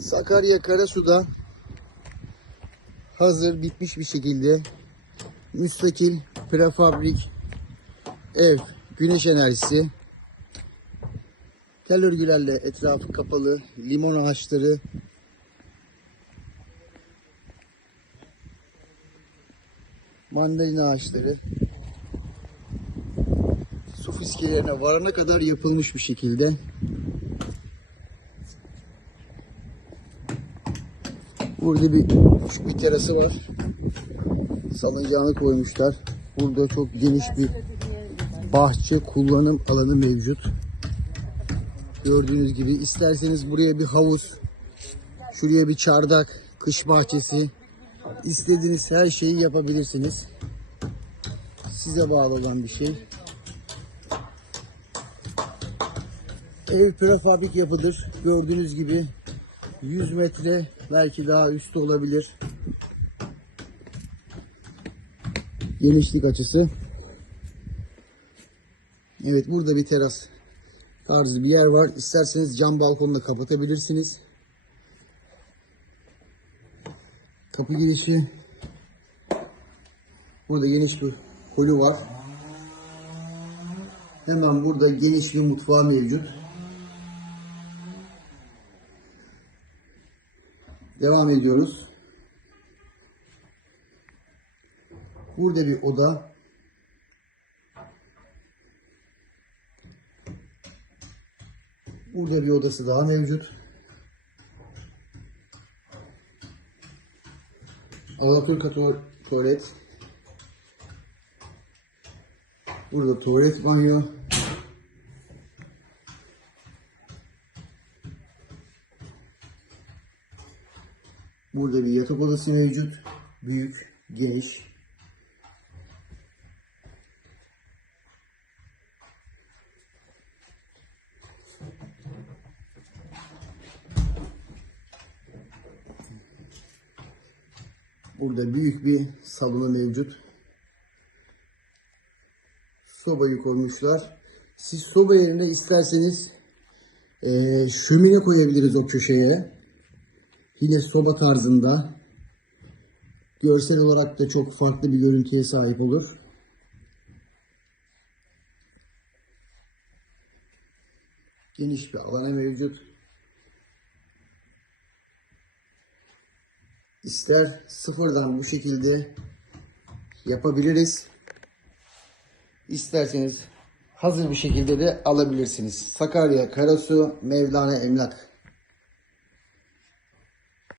Sakarya Karasu'da hazır bitmiş bir şekilde müstakil prefabrik ev, güneş enerjisi, tel örgülerle etrafı kapalı, limon ağaçları, mandalina ağaçları, su fiskelerine varana kadar yapılmış bir şekilde. Burada bir küçük bir terası var. Salıncağını koymuşlar. Burada çok geniş bir bahçe kullanım alanı mevcut. Gördüğünüz gibi isterseniz buraya bir havuz, şuraya bir çardak, kış bahçesi, istediğiniz her şeyi yapabilirsiniz. Size bağlı olan bir şey. Ev prefabrik yapıdır. Gördüğünüz gibi 100 metre belki daha üstü olabilir. Genişlik açısı. Evet burada bir teras tarzı bir yer var. İsterseniz cam balkonla kapatabilirsiniz. Kapı girişi. Burada geniş bir holü var. Hemen burada geniş bir mutfağı mevcut. Devam ediyoruz. Burada bir oda. Burada bir odası daha mevcut. Alaturka tuval- tuvalet. Burada tuvalet banyo. Burada bir yatak odası mevcut. Büyük, geniş. Burada büyük bir salonu mevcut. Sobayı koymuşlar. Siz soba yerine isterseniz eee şömine koyabiliriz o köşeye. Yine soba tarzında. Görsel olarak da çok farklı bir görüntüye sahip olur. Geniş bir alana mevcut. İster sıfırdan bu şekilde yapabiliriz. İsterseniz hazır bir şekilde de alabilirsiniz. Sakarya Karasu Mevlana Emlak